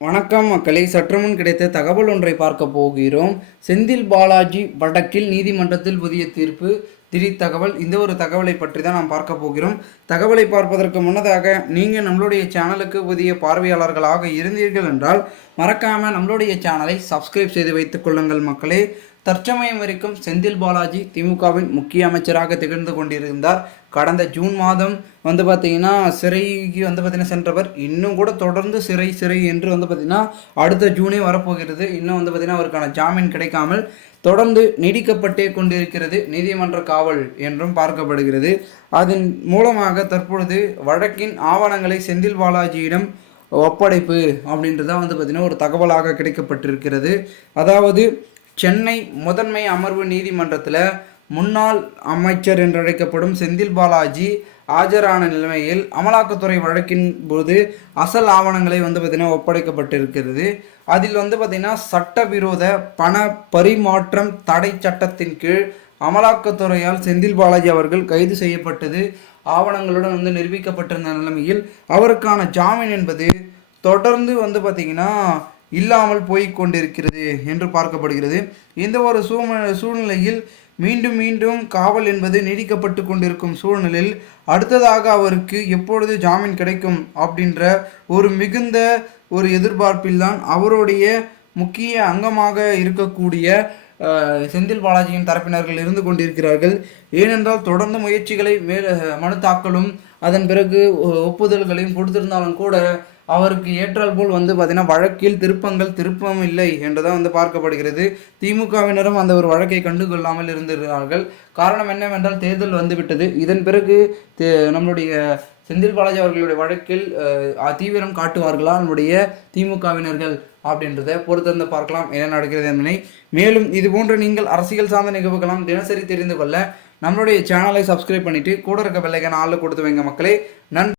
வணக்கம் மக்களே, சற்றுமுன் கிடைத்த தகவல் ஒன்றை பார்க்க போகிறோம். செந்தில் பாலாஜி வழக்கில் நீதிமன்றத்தில் புதிய தீர்ப்பு, திடீர் தகவல். இந்த ஒரு தகவலை பற்றி தான் நாம் பார்க்க போகிறோம். தகவலை பார்ப்பதற்கு முன்னதாக நீங்கள் நம்மளுடைய சேனலுக்கு புதிய பார்வையாளர்களாக இருந்தீர்கள் என்றால் மறக்காமல் நம்மளுடைய சேனலை சப்ஸ்கிரைப் செய்து வைத்துக் கொள்ளுங்கள் மக்களே. தற்சமயம் வரைக்கும் செந்தில் பாலாஜி திமுகவின் முக்கிய அமைச்சராக திகழ்ந்து கொண்டிருந்தார். கடந்த ஜூன் மாதம் பார்த்திங்கன்னா சிறைக்கு பார்த்திங்கன்னா சென்றவர். இன்னும் கூட தொடர்ந்து சிறை என்று பார்த்திங்கன்னா அடுத்த ஜூனே வரப்போகிறது. இன்னும் பார்த்திங்கன்னா அவருக்கான ஜாமீன் கிடைக்காமல் தொடர்ந்து நீடிக்கப்பட்டே கொண்டிருக்கிறது நீதிமன்ற காவல் என்றும் பார்க்கப்படுகிறது. அதன் மூலமாக தற்பொழுது வழக்கின் ஆவணங்களை செந்தில் பாலாஜியிடம் ஒப்படைப்பு அப்படின்றதான் பார்த்திங்கன்னா ஒரு தகவலாக கிடைக்கப்பட்டிருக்கிறது. அதாவது சென்னை முதன்மை அமர்வு நீதிமன்றத்தில் முன்னாள் அமைச்சர் என்றழைக்கப்படும் செந்தில் பாலாஜி ஆஜரான நிலைமையில் அமலாக்கத்துறை வழக்கின் போது அசல் ஆவணங்களை பார்த்திங்கன்னா ஒப்படைக்கப்பட்டிருக்கிறது. அதில் பார்த்திங்கன்னா சட்டவிரோத பண பரிமாற்றம் தடை சட்டத்தின் கீழ் அமலாக்கத்துறையால் செந்தில் பாலாஜி அவர்கள் கைது செய்யப்பட்டது ஆவணங்களுடன் நிரூபிக்கப்பட்டிருந்த நிலைமையில் அவருக்கான ஜாமீன் என்பது தொடர்ந்து பார்த்திங்கன்னா இல்லாமல் போய்கொண்டிருக்கிறது என்று பார்க்கப்படுகிறது. இந்த ஒரு சூழ்நிலையில் மீண்டும் மீண்டும் காவல் என்பது நீடிக்கப்பட்டு கொண்டிருக்கும் சூழ்நிலையில் அடுத்ததாக அவருக்கு எப்பொழுது ஜாமீன் கிடைக்கும் அப்படின்ற ஒரு மிகுந்த ஒரு எதிர்பார்ப்பில்தான் அவருடைய முக்கிய அங்கமாக இருக்கக்கூடிய செந்தில் பாலாஜியின் தரப்பினர்கள் இருந்து கொண்டிருக்கிறார்கள். ஏனென்றால் தொடர்ந்து முயற்சிகளை மனு தாக்கலும் அதன் பிறகு ஒப்புதல்களையும் கொடுத்திருந்தாலும் கூட அவருக்கு ஏற்றால் போல் பார்த்திங்கன்னா வழக்கில் திருப்பம் இல்லை என்றுதான் பார்க்கப்படுகிறது. திமுகவினரும் அந்த ஒரு வழக்கை கண்டுகொள்ளாமல் இருந்திருக்கிறார்கள். காரணம் என்னவென்றால் தேர்தல் வந்துவிட்டது. இதன் பிறகு நம்மளுடைய செந்தில் பாலாஜி அவர்களுடைய வழக்கில் தீவிரம் காட்டுவார்களா நம்முடைய திமுகவினர்கள் அப்படின்றத பொறுத்திருந்து பார்க்கலாம் என்ன நடக்கிறது என்பதை. மேலும் இது போன்ற நீங்கள் அரசியல் சார்ந்த நிகழ்வுகளாம் தினசரி தெரிந்து கொள்ள நம்மளுடைய சேனலை சப்ஸ்கிரைப் பண்ணிவிட்டு கூட இருக்க பெல் ஐகானை ஆல்ல கொடுத்து வைங்க மக்களே. நன்றி.